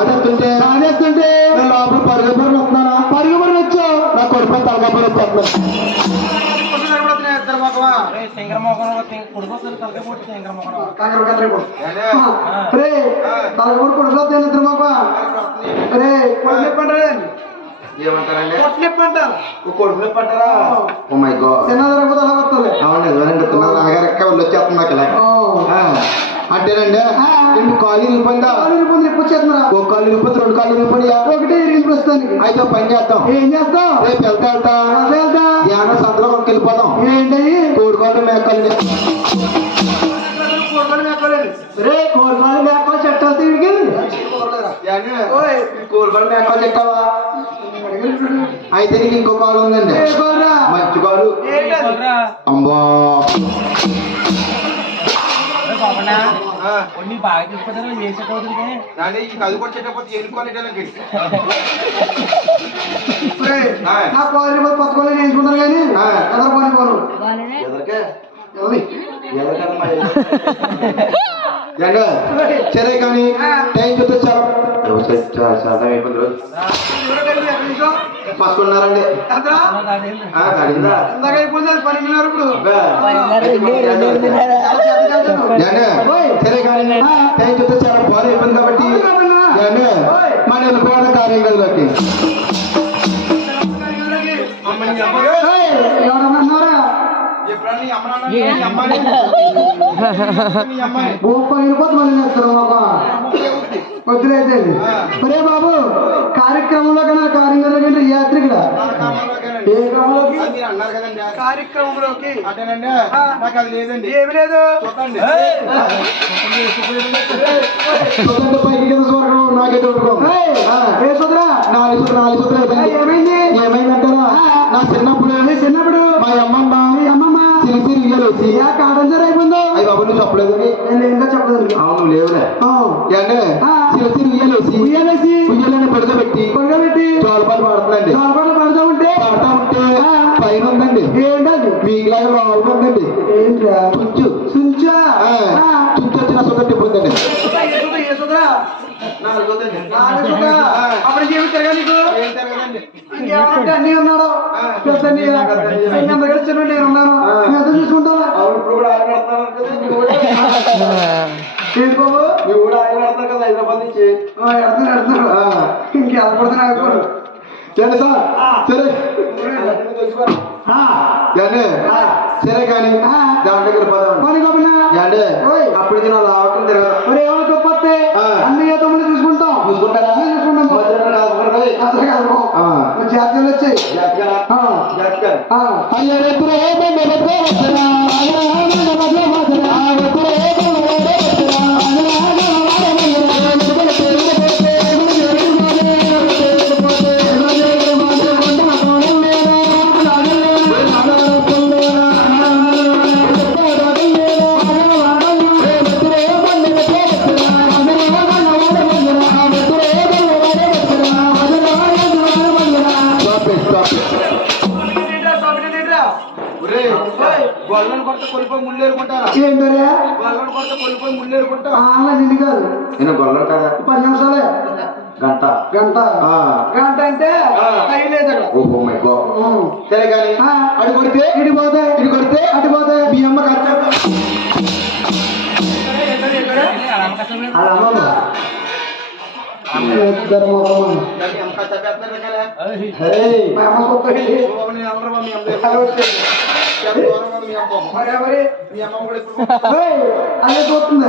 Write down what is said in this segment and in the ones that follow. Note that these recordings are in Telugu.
అదేస్తుంటే లోపల పరుగు పరుగు వస్తున్నానా పరుగు పరుగు వచ్చో నా కొడుకు తలగా పరుగు ఏమంటారండి కొడుకులు పట్టారా నాగరెక్క వాళ్ళు వచ్చేస్తున్నా అంటేనండి రెండు కాళ్ళు ఇరిపోయిందా ఓ కాళ్ళు ఇరిపోతే రెండు కాళ్ళు ఇరిపోయా ఒకటి ఇరిగిపోతుంది అయితే పని చేద్దాం ఏం చేస్తాం రేపు వెళ్తా ధ్యానం సంతలో వెళ్ళిపోదాం ఏంటి కోడికాళ్ళు మేకల్ని రే కోడికాళ్ళు మేకలు చెట్టాలి కోడికాళ్ళు మేకలు చెట్టావా అయితే నీకు ఇంకో కాలు ఉందండి మంచి కాలు అమ్మా బాగా తీసుకుంటారు వేసేటవుతుంది అది కూడా చెట్టపోతే ఎన్నుకోవాలి పట్టుకోవాలి నేర్చుకుంటారు కానీ ఎదరు పనిపోను సరే కానీ టైం చూస్తే చాలా అయిపోయింది రోజు పసుకున్నారండి సరే కానీ టైం చూస్తే చాలా బాగా అయిపోయింది కాబట్టి మన వెళ్ళిపోయిన కార్యక్రమంలోకి వద్దులైతే ఒరే బాబు కార్యక్రమంలో కన్నా కార్యంలో కంటే యాత్రికుడ ఏ క్రమంలోకి కార్యక్రమంలోకి నాకు అది లేదండి ఏమి లేదు పైకి కింద స్వర్గం నాకే ఏమైంది ఏమైందంటారా నా చిన్నప్పుడు మా అమ్మమ్మ సిరిసిరి ఇయ్యలేసి కాటం సార్ అయిపోయిందో అవి బాబు నువ్వు చెప్పలేదు ఏంటో చెప్పలేదు అవును లేవులే సిరిసిరి ఉయ్యలేసి ఉయ్యలని పడుకోబెట్టి చోలపాటు పాడుతుందండి చోలపాటు పాడుతూ ఉంటే పైన ఉందండి ఏంటండి మీకులాగా లోపల ఉందండి చుంచు చుంచు వచ్చిన సుఖం తిప్పుందండి అప్పుడు ఏమి తిరగా నీకు ఇంకేమంటే అన్నీ ఉన్నాడు చిన్న నేను ఉన్నాను చూసుకుంటా ఏంటి బాబు నువ్వు కూడా ఆయన పెడతారు కదా హైదరాబాద్ నుంచి ఎడతారు ఇంకెళ్ళకూడదు ఆగిపోడు సరే సార్ సరే సరే కానీ దాంట్లో పని అప్పటికి నా లావటం తిరగదు ఏమైనా తప్పొస్తే అన్ని తమ్ముడు చూసుకుంటాం చూసుకుంటారా అసలు కాదు జాతీయాలు వచ్చాయి గొల్లని కొత్త కొలిపోయి ముళ్ళేరుకుంటారా ఏంటరా గొల్లని కొత్త కొలిపోయి ముళ్ళేరుకుంటా నిన్ను కాదు నేను గొల్లం కదా 10 నిమిషాలే గంట అంటే ఓహో మై గాడ్ సరే కానీ అటు కొడితే ఇటు కొడితే అటు పోతే మీ అమ్మ కరెక్ట్ అలా అదే చూస్తుంది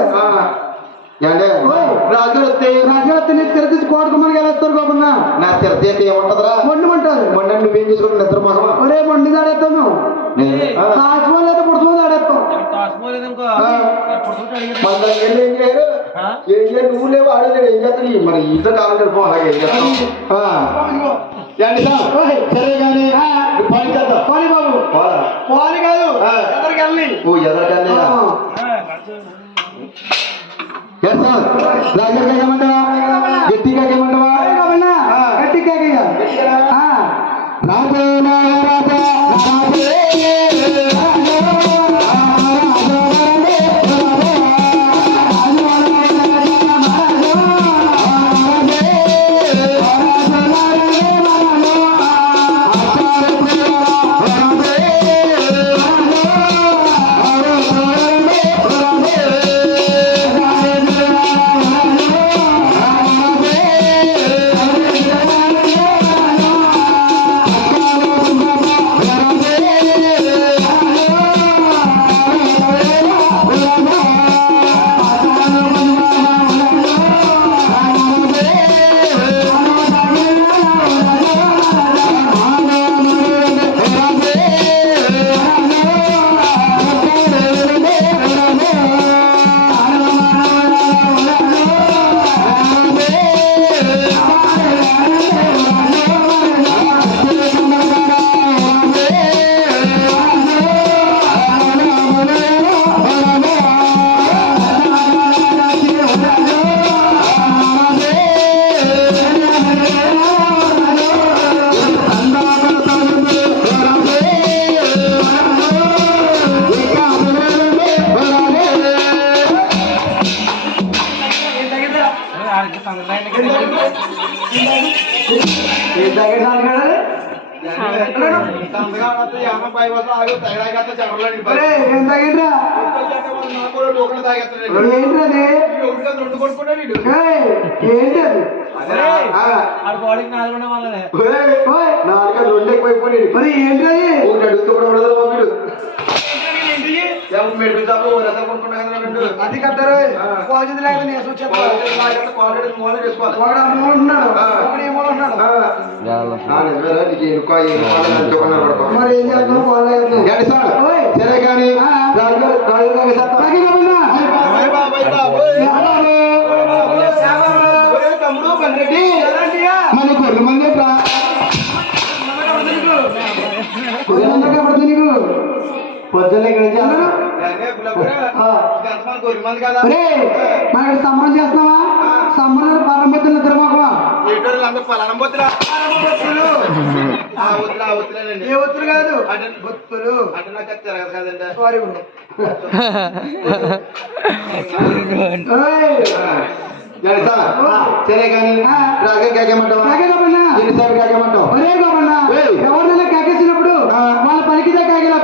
రాజులు వస్తే తిరగేసి కోడుకోమని వెళ్ళేస్తారు గోపన్న నా తిరగతి అంటే ఏముంటదరా మొండమంటారు మొండ నువ్వేం చేసుకుంటే నిద్ర మొహం ఒరే మొండి ఆడేస్తాం మేము తాజ్మహల్ అయితే పుడుతుంది ఆడేస్తాం ఏం చేయరు నువ్వు లేవు ఆడలేడు ఏం చేస్తాను మరి ఇంత కాలం జరుపు అలాగే సరే కానీ పని చేద్దాం పని బాబు పోవాలి కాదు ఎదరికెళ్ళి ఓ ఎదరికెళ్ళి రాజమంటావా గట్టిగా ఏమంటావా గట్టిగా రాజా ఆడికి సంగతి ఏం తాగేసి ఆడుకోవాలి? ఏం తాగేట్రా? ఏంటి అది? ఆడ బాడీకి నాలుగుండే వాళ్ళదే నాలుగు రెండు ఎక్కువైపోయి మరి ఏంటి అది? ఒకటి అడుగుతూ కూడా ఉండదు వీడు. అది కట్టారు పాజిటివ్ లేక నేను చూసేస్తాను మరి ఏం చేస్తాను సరే కానీ తమ్ముడు బండి మన కొద్ది మంది నీకు పొద్దున్న మనకి సంబరం చేస్తావా? సంబరం పరమబొత్తులు తిరమా ఏ ఒత్తులు కాదు బొత్తులు సారీ సరే కానీ రాగే కాకేమంటావు? ఎవరినైనా కాకేసినప్పుడు వాళ్ళ పలికితే కాకేలా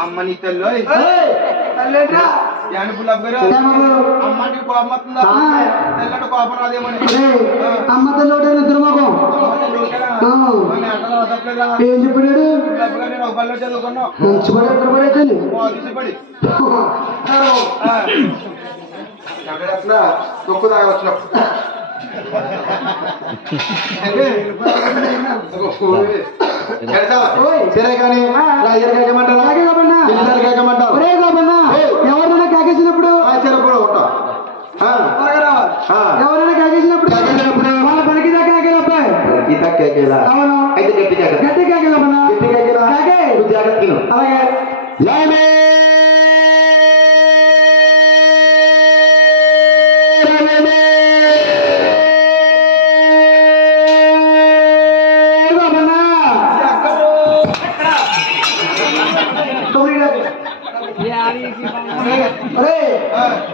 అమ్మ నీ తెల్లో అమ్మకి కోపం వస్తుందా? తెల్లటి కోపం రాదేమని అమ్మ తెల్లోటైనా తిరుమకం ఏం చెప్పాడు? నేను ఒక పల్లె చదువుకున్నా తొక్కు దాకా వచ్చినప్పుడు సరే కానీ ఎవరైనా కాకేసినప్పుడు ఎవరైనా కాకేసినప్పుడు వాళ్ళ పనికి కాకేలా అవును అయితే గట్టి కాకేలా అలాగే